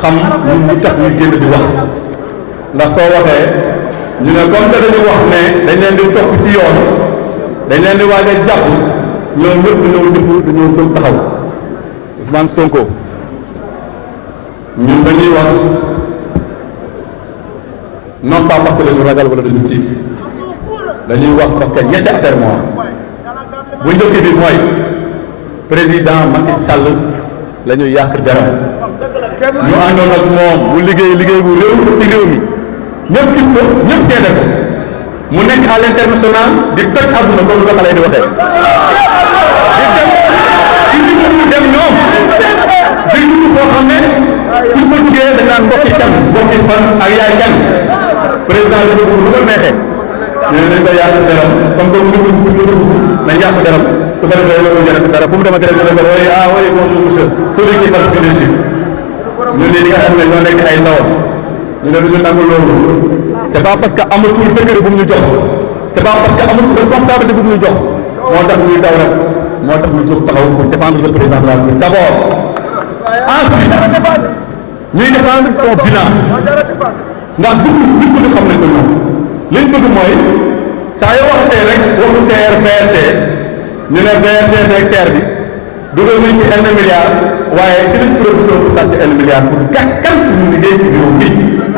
xam ñun lu tax ñu génn di wax ndax soo waxee ñu ne comme que dañu wax ne dañ leen di topp ci yoon dañ leen di waaj a jàpp ñoom ñëpp dañoo jóg taxaw Ousmane Sonko ñun dañuy wax non pas parce que dañu ragal wala dañu tiit dañuy wax parce que ñetti affaire moo bu njëkk bi mooy président Macky Sall la ñu yàq deram ñu àndoon ak moom mu liggéey bu réew ci réew mi ñëpp gis ko ñëpp seede ko mu nekk à l'international di toj àdduna comme lu ko xale di waxee di dem si li mënul dem ñoom di dugg foo xam ne suñ ko duggee dañ naan mbokki can mbokki fan ak yaay can président dafa dugg lu ko neexee ñu ne dañ koy yàq deram comme que mu dugg nañ yàq deram su ko defee loolu jërëjëf dara fu mu demee rek ñu ne ko oui ah oui bonjour monsieur soo dee kii falsifié les chiffres ñun ñi nga xam ne ñoo nekk ay ndaw ñu ne du ñu nangu loolu c'est pas parce que amatul décret bu mu ñu jox c'est pas parce que amatul responsabilité bu mu ñu jox moo tax ñuy daw res moo tax ñu jóg taxaw pour défendre le président de la République d'abord ensuite ñuy défendre son bilan ndax bëgg bëgg xam nañ ko ñoom liñ bëgg mooy saa yoo waxatee rek waxu TER BRT ñu ne BRT beeg TER bi dugal nañ ci 1 milliard waaye si lañ profité pour sàcc 1 milliard pour gàkkal suñu liggéey ci réew mi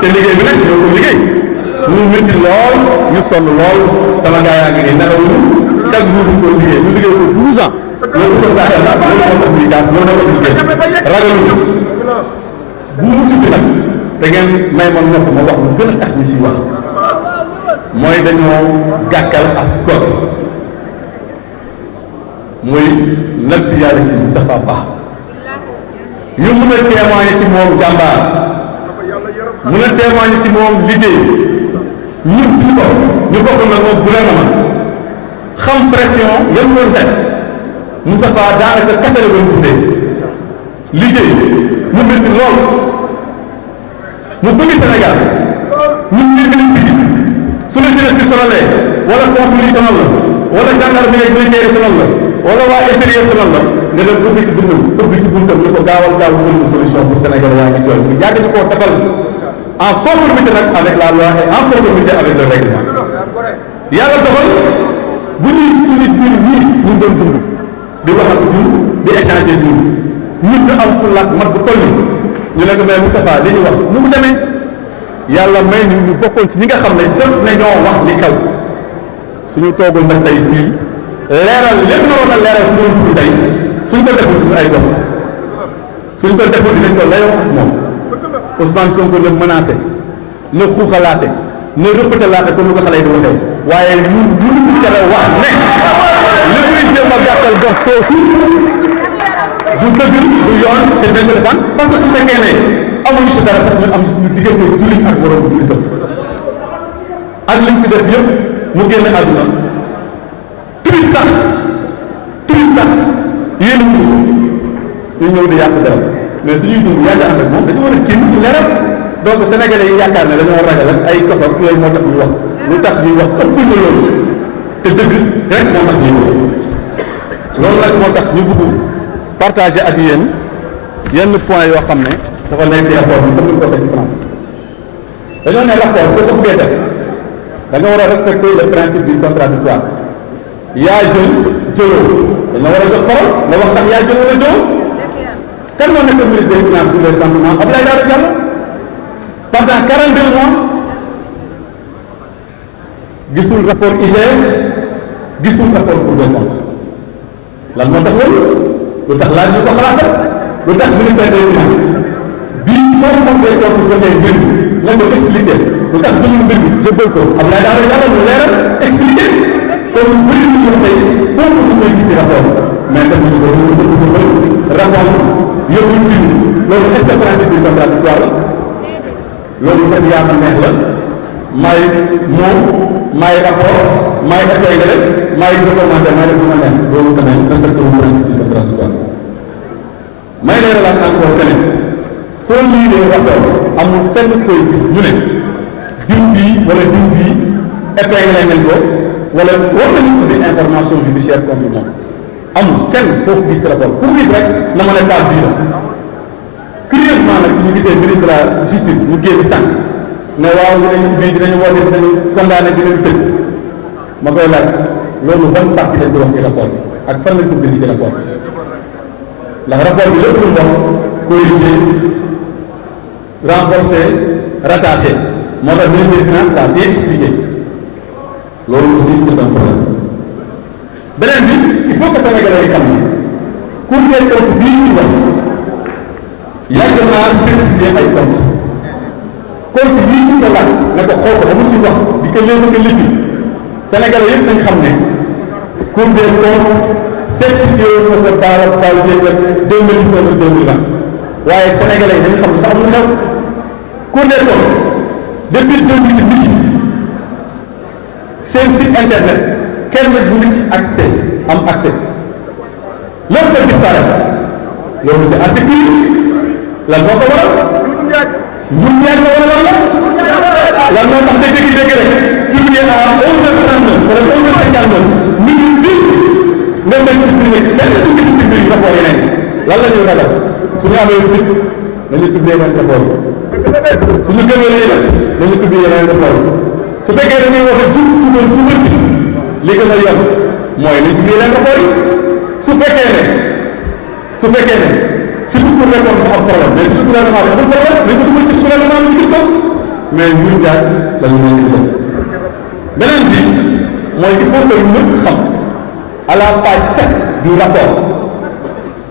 te liggéey bi nag ñoo ko liggéey ñu métti lool ñu sonn lool sama gars yaa ngi nii nelawuñu chaque jour ñu ko liggéey ñu liggéey ko 12 ans loolu ko gaa yàlla loolu moo tax ñuy gaas loolu moo tax ñu liggéey ragaluñu bu mujj bi nag da ngeen may ma nopp ma wax lu gën a tax ñu siy wax mooy dañoo gàkkal as góor muy nag si yàlla ci Moustapha Ba ñu mun a témoigner ci moom jàmbaar mun a témoigner ci moom liggéey ñun suñu bopp ñu bokk nag moom gouvernement xam pression yan doon teg Moustapha daanaka kese la doon dundee liggéey mu métti lool mu bëgg Sénégal ñun ñuy ministre yi su la jeunesse bi sonalee wala conseil yi sonal la wala gendarmerie ak militaire yi sonal la wala waa intérieur sonal la nga dem bëgg ci dundam bëgg ci buntam ni ko gaawal gaaw gën solution pour Sénégal yaa ngi jooy bu yàgg ñu koo defal en conformité nag avec la loi et en conformité avec le règlement yàlla doxal bu ñuy suñu nit ñi ñii ñu doon dund di wax ak ñun di échanger ñun ñun ñu am fulla ak mat bu toll ñu ne ko mais Moustapha li ñu wax nu mu demee yàlla may ñu bokkoon ci ñi nga xam ne jot nañoo wax li xew suñu toogul nag tey fii leeral lépp na woon a leeral ci doon dugg tey suñ ko deful duñu ay dox suñ ko deful dinañ ko layoo ak moom Ousmane Sonko na menacé na xuuxalaate na rëppatalaate comme ni ko xale yi di waxee waaye ñun mënuñu tere wax ne li muy jéem a gàttal gox soosu du dëgg du yoon te dañ ko defaan parce que su fekkee ne amuñu si dara sax ñu am suñu diggante jullit ak borom jullitam ak liñ fi def yëpp mu génn àdduna turit sax yéen ñu ñëw di yàq dara mais suñuy dund yàgg ànd ak moom dañu war a kii ñu leeral donc sénégalais yi yaakaar ne dañoo ragal ak ay kosof yooyu moo tax ñuy wax lu tax ñuy wax ëpp na loolu te dëgg rek moo tax ñuy wax loolu nag moo tax ñu bëgg partager ak yéen yenn point yoo xam ne dafa nekk ci rapport bi comme ni ñu ko waxee ci France dañoo ne rapport soo ko bëggee def da nga war a respecter le principe du contradictoire yaa jël jëloo dañ la war a jox parole nga wax ndax yaa jël wala jëloo kan moo nekk ministre des finances sur les sentiments Abdoulaye Daouda Diallo pendant 42 mois gisul rapport IGF gisul rapport Cour des comptes lan moo tax loolu lu tax laaj ñu ko xalaatal lu tax ministère des finances bii Cour des comptes joxee mbir mi la ko expliqué lu tax jëlul mbir mi jëbbal ko Abdoulaye Daouda Diallo mu leeral expliqué kon lu bëri lu ñu tey foofu ñu koy gis si rapport mais defuñu ko rapport yóbbu ñu bind loolu est-ce que principe du contradictoire la loolu def yaa ma neex la maay moom maay rapport maay épinglé maay recommandé maay def lu ma neex loolu tamit respecté wu principe du contradictoire may leeralaat encore que ne soo liiree rapport amul fenn koy gis ñu ne diw bii wala diw bii épinglé nañ ko wala war nañu tuddee information judiciaire contre moom amul fenn foofu gis rapport pour gis rek na ma ne page bii la curieusement malheureusement nag suñu gisee ministre de la justice mu génn sànq ne waaw dinañu ubbi dinañu woote dinañu condamné dinañu tëj ma koy laaj loolu ban partie lañ ko wax ci rapport bi ak fan lañ ko bind ci rapport bi ndax rapport bi lépp lu mu wax corriger renforcer rattacher moo tax ministre des finances l'a bien expliqué loolu aussi c'est un problème beneen bi il faut que Sénégalais yi xam ne Cour des comptes bii ñu wax yàgg naa certifier ay comptes comptes yii ñu ko laaj ne ko xool ko ba mu ci wax di ko léegi ko lippi Sénégalais yëpp nañ xam ne Cour des comptes certifié wu ko daaw ak daaw jéeg ak 2019 ak 2020 waaye Sénégalais yi dañu xam ne dafa am lu xew Cour des comptes depuis 2008 nit ñi seen site internet kenn bu nit ci accès am accès lépp la disparaître loolu c'est à sécurité lan moo ko waral njur ñaar la wala lan moo tax nga jékki-jékki rek publié à 11h39 wala 11h59 minute bii nga mën supprimer kenn du gis ci biir rapport yi nekk lan la ñuy ragal suñu amee fit nañu publier yeneen rapport yi suñu gëmee lii def nañu publier yeneen rapport yi su fekkee dañuy wax jubal ci li gën a yomb mooy nañ publier yeneen rapport yi su fekkee ne si bu Cour des comptes dafa am problème mais si bu gouvernement bi amul problème nañ ko dugal si gouvernement bi gis ko mais ñun jaaj la ñu mën di def beneen bi mooy il faut que ñëpp xam à la page 7 du rapport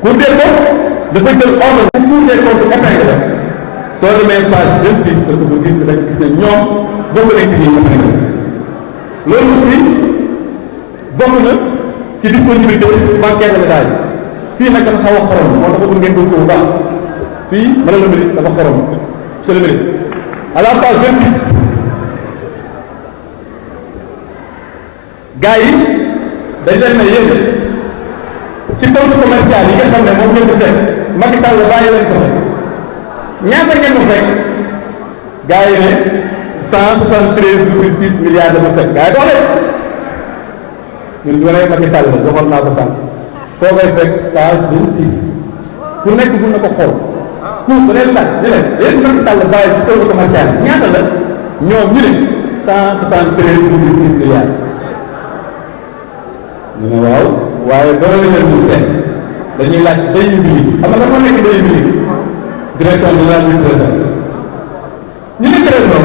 Cour des comptes dafa jël ordre bu Cour des comptes épinglé soo demee page 26 da ko gis da nga gis ne ñoom bokk nañ ci ñi épinglé loolu aussi bokk na ci disponibilité bancaire de l'État fii nag dafa xaw a xorom moo tax bëgg ngeen dugg bu baax fii madame le ministre dafa xorom monsieur le ministre à la page 26 gars yi dañ leen ne yéen ci compte commercial yi nga xam ne moom ngeen ko fekk Macky Sall bàyyi leen ko ñaata ngeen ko fekk gars yi ne 173,6 milliards dafa fekk gars yi doxalee ñun bu ne Macky Sall waxoon naa ko sànq foo koy fekk page 26 ku nekk mun na ko xool ku ba leen laaj ñu leen yéen Macky Sall bàyyi ci compte commercial ñaata la ñoom ñu ne 173,6 milliards ñu ne waaw waaye doole leen ñu seet dañuy laaj day mbiri xam nga lan moo nekk day mbiri direction générale du trésor ñu ne trésor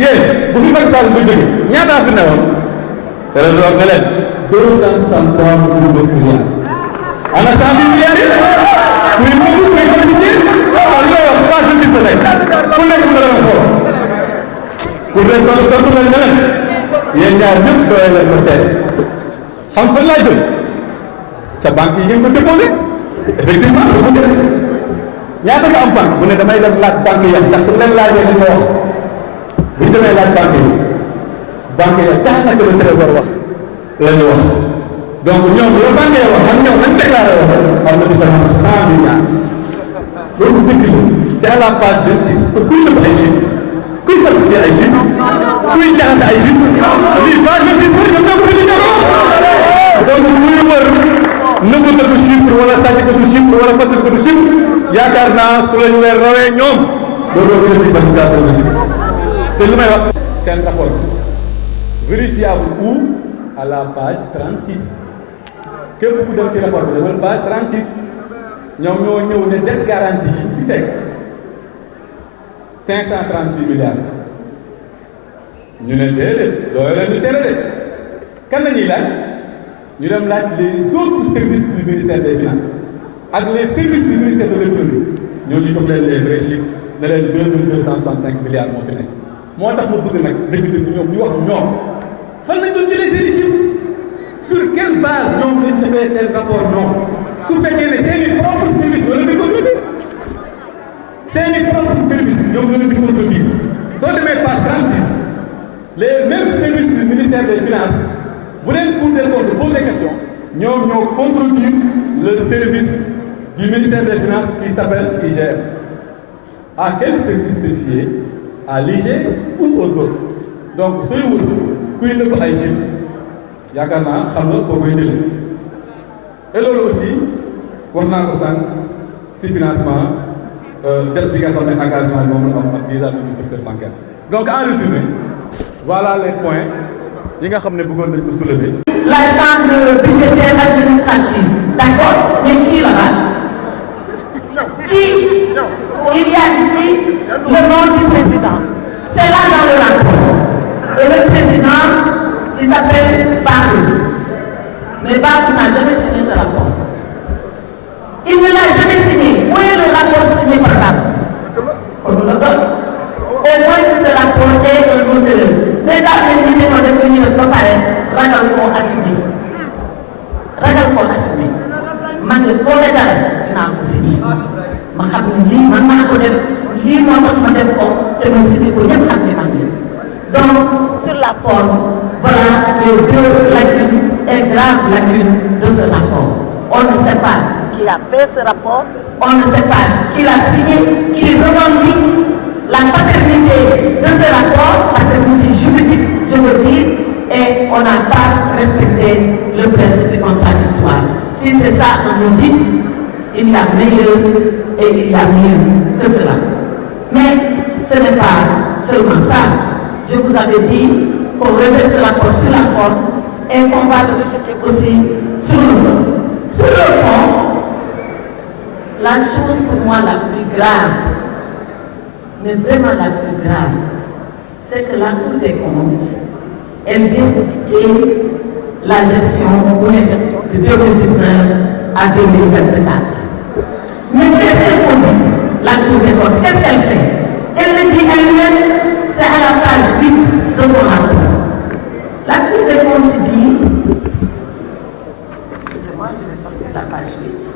yéen bu fi Macky Sall bu jóge ñaataa fi newoon trésor ne leen 263 milliards ana 110 milliards yi kuy mënu kuy ko ci waaw li wax pas ci sa rek ku nekk mu la xool ku nekk ko tontu leen ne leen yéen ñaar ñëpp doole leen ko seet xam fan laa jëm ca banque yi ngeen ko déposé effectivement c'est possible ñaata nga am banque bu ne damay dem laaj banque yi ndax su leen laajee li ma wax bu ñu demee laaj banque yi daanaka le trésor wax la ñu wax donc ñoom loolu banque yi wax man ñoom nañ déclaré wax am na différence 100 milliards loolu dëgg la c'est à la page 26 te kuy nëbb ay chiffres kuy falsifier ay chiffres kuy jaxase ay chiffres lii page 26 pour ñoom ñoo ko bind ñoo ko donc muy wër nëbbatu chiffre wala sàccatu chiffre wala falsifiatu chiffre yaakaar naa su la ñu leen rawee ñoom dootoo gisati falsification de chiffre te li may wax seen rapport vérifiable ou à la page 36 képp ku dem ci rapport bi demal page 36 ñoom ñoo ñëw ne dette garantie yi fi fekk 536 milliards ñu ne déedéet dooy leen ñu seere de kan la ñuy laaj ñu dem laaj les autres services du ministère des finances ak les services du ministère de l'économie ñooñu jox leen les vrais chiffres ne leen 2,265 milliards moo fi nekk moo tax ma bëgg nag député bi ñoom ñu wax ñoom fan lañ doon jëlee seen i chiffres sur quelle base ñoom lañ defee seen rapport ñoom su fekkee ne seen i propre service ñoo leen di contredire seen i propre service ñoom ñoo leen di contredire soo demee page 36 les mêmes services du ministère des finances bu leen Cour des comptes pose des questions ñoom ñoo contredire le service du ministère des finances qui s'appelle IGF à quel service se fier à l'IG ou aux autres donc sooy wër kuy nëbb ay chiffres yaakaar naa xam nga foo koy jëlee et loolu aussi wax naa ko sànq ci financement dette bi nga xam ne engagement moom la am ak vis-à-vis du secteur bancaire. Donc en résumé voilà les points yi nga xam ne bëggoon nañ ko soulever. La chambre budgétaire administrative, d'accord, mais qui là-bas? Qui? Il y a ici le nom du président. C'est là dans le rapport. Et le président, il s'appelle Barou. Mais Barou n'a jamais signé ce rapport. Il ne l'a jamais signé. Où est le rapport signé par Barou? On nous le donne. Au moins que ce rapport est un moteur. Mais là, les idées ont défini le préparer. Ragal ko assumé. Ragal ko assumé. Man de boo dee dara naa ko signé. Ma xam ne lii man maa ko def lii moo tax ma def ko te ma signé ko ñëpp xam ne man la. Donc sur la forme voilà les deux lacunes et graves lacunes de ce rapport. On ne sait pas qui a fait ce rapport, on ne sait pas qui l'a signé, qui revendique la paternité de ce rapport, paternité juridique, je veux dire, et on n'a pas respecté le principe du contradictoire. Si c'est ça un audit, il y a meilleur et il y a mieux que cela. Mais ce n'est pas seulement ça. Je vous avais dit qu'on rejette ce rapport sur la forme et qu'on va le rejeter aussi sur le fond. Sur le fond, la chose pour moi la plus grave, mais vraiment la plus grave, c'est que la Cour des comptes, elle vient auditer la gestion ou les gestions de 2019 à 2024. Mais qu'est-ce qu'elle audite, la Cour des comptes? Qu'est-ce qu'elle fait? Elle le dit elle-même, c'est à la page 8 de son rapport. La Cour des comptes dit, excusez-moi, je vais sortir la page 8.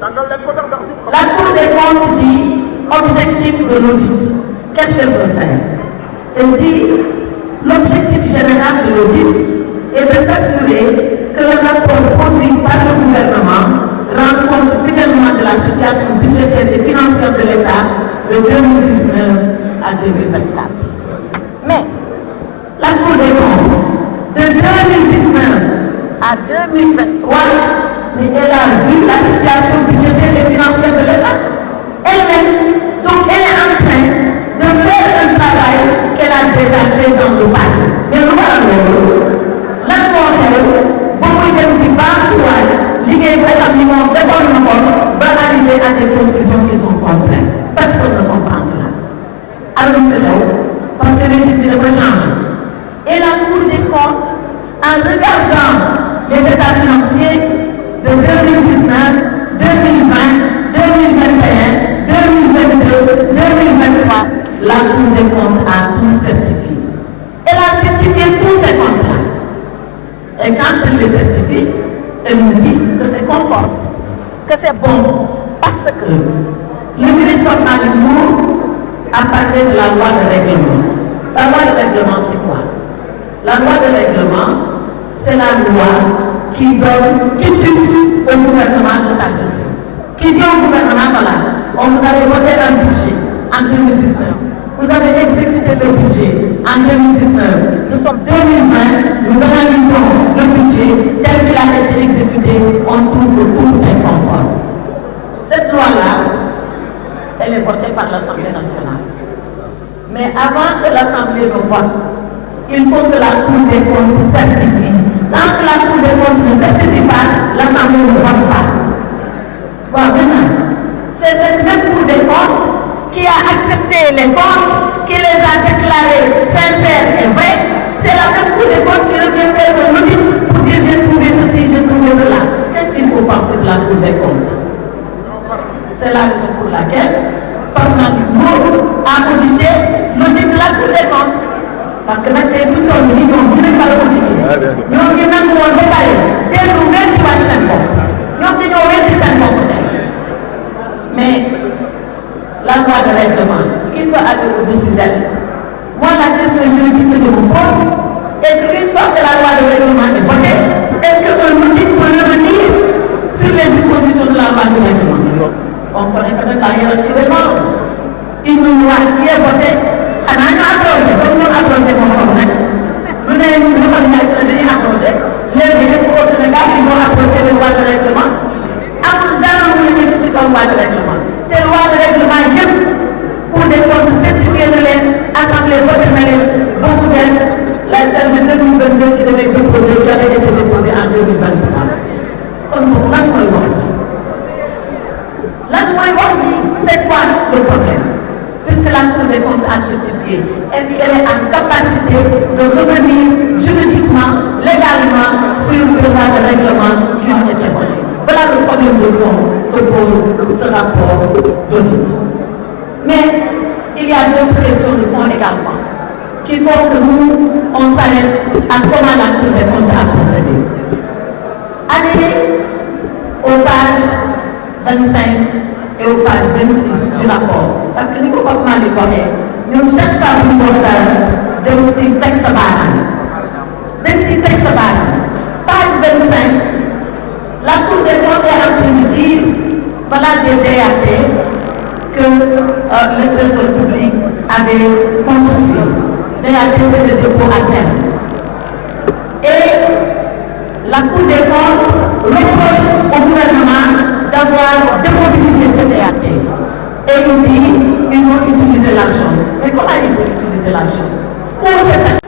La Cour des comptes dit, objectif de l'audit. Qu'est-ce qu'elle veut faire? Elle dit, l'objectif général de l'audit est de s'assurer que le rapport produit par le gouvernement rend compte fidèlement de la situation budgétaire et financière de l'État de 2019 à 2024. Mais la Cour des comptes, de 2019 à 2023, mais elle a vu la situation budgétaire et financière de l'État elle-même. Donc elle est en train de faire un travail qu'elle a déjà fait dans le passé. Mais nous allons, la Cour beaucoup de débat, l'idée précisément de son rapport va arriver à des conclusions qui sont complètes. Personne ne comprend cela. Alors nous faisons, parce que le régime devrait changer. Et la Cour des comptes, en regardant les états financiers de 2019, 2020, 2021, 2022, 2023, la Cour des comptes a tout certifié. Elle a certifié tous ces contrats. Et quand elle les certifie, elle nous dit que c'est conforme, que c'est bon, parce que le ministre Malick Ndour a parlé de la loi de règlement. La loi de règlement, c'est quoi? La loi de règlement, c'est la loi qui donne quitus au gouvernement de sa gestion. Qui dit au gouvernement, voilà, on vous avait voté un budget en 2019. Vous avez exécuté le budget en 2019. Nous sommes 2020, nous analysons le budget tel qu'il a été exécuté. On trouve que tout est conforme. Cette loi-là, elle est votée par l'Assemblée nationale. Mais avant que l'Assemblée ne vote, il faut que la Cour des comptes certifie. Tant que la Cour des comptes ne certifie pas, l'Assemblée ne vote pas. Bon, maintenant, c'est cette même Cour des comptes qui a accepté les comptes, qui les a déclarés sincères et vrais. C'est la même Cour des comptes qui revient faire un audit pour dire j'ai trouvé ceci, j'ai trouvé cela. Qu'est-ce qu'il faut penser de la Cour des comptes? C'est la raison pour laquelle Parlement a audité l'audit de la Cour des comptes. Parce que maintenant, tout le monde dit qu'on ne peut pas l'auditer. Nous avons préparé dès le 25 ans. Nous avons 25 ans. Mais la loi de règlement, qui peut aller au-dessus d'elle? Moi, la question juridique que je vous pose est qu'une fois que la loi de règlement est votée, est-ce qu'un audit peut revenir sur les dispositions de la loi de règlement? On connaît quand même la hiérarchie des normes. Une loi qui est votée, on a abrogé, comme nous abrogé mon forme. Nous avons abrogé. Les ministres au Sénégal, ils vont abroger les lois de règlement. Dans le loi de règlement. Les lois de règlement, qualifiée? Est-ce qu'elle est en capacité de revenir juridiquement, légalement sur le droit de règlement qui ont été votés? Voilà le problème de fond que pose ce rapport d'audit. Mais il y a d'autres questions de fond également qui font que nous, on s'arrête à comment la Cour des comptes a procédé. Allez aux pages 25 et aux pages 26 du rapport. Parce que nous, comme on le connaît, nous, chaque fois que nous avons des textes page 25, la Cour des comptes est en train de dire voilà des DAT que le Trésor public avait constitué. DAT, c'est le dépôt à terme. Et la Cour des comptes reproche au gouvernement d'avoir démobilisé ces DAT. Et il dit qu'ils ont utilisé l'argent. Mais comment ils ont utilisé l'argent? Où c'est argent?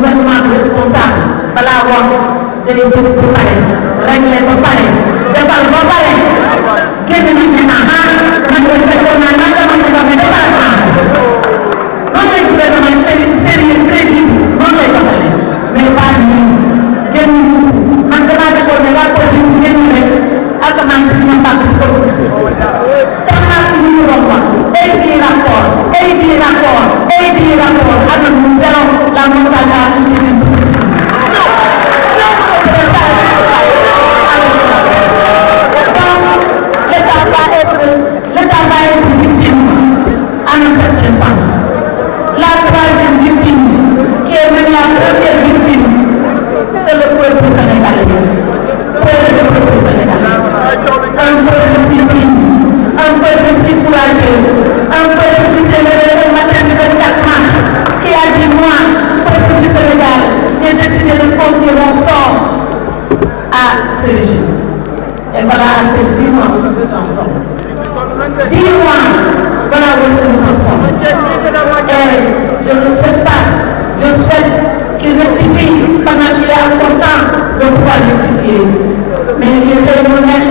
gouvernement responsable balaa wax day def bu pare la montagne a accouché d'une petite fille. C'est ça. Donc, l'État va être victime à un certain sens. La troisième victime, qui est venue la première victime, c'est le peuple sénégalais. Le peuple sénégalais. Un peuple si digne, un peuple si courageux, un peuple qui s'est levé le matin du 24 mars, qui a dit moi, peuple du Sénégal, j'ai décidé de confier mon sort à ce régime. Et voilà après 10 mois où nous en sommes. 10 mois, voilà où nous en sommes. Et je ne le souhaite pas. Je souhaite qu'il rectifie pendant qu'il est encore temps de pouvoir rectifier. Mais il est réunionnais.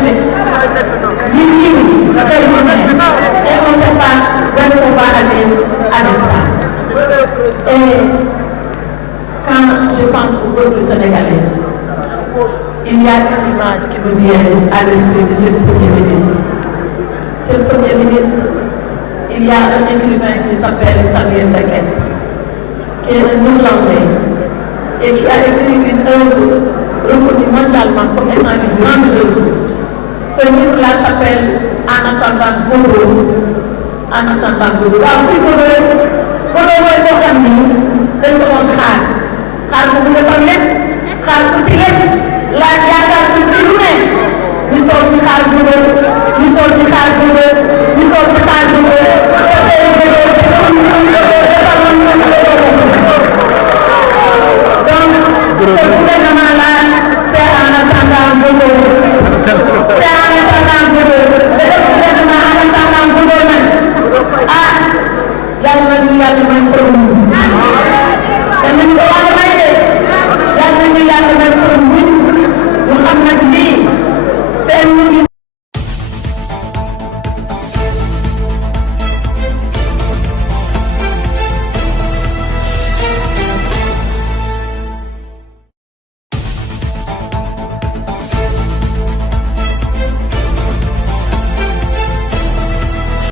Il est réunionnais. Et on ne sait pas où est-ce qu'on va aller avec ça. Et quand je pense au peuple sénégalais, il y a une image qui me vient à l'esprit, Monsieur le Premier ministre. Monsieur le Premier ministre, il y a un écrivain qui s'appelle Samuel Beckett, qui est un Irlandais et qui a écrit une œuvre reconnue mondialement comme étant une grande œuvre. Ce livre-là s'appelle En attendant Godot. En attendant Godot.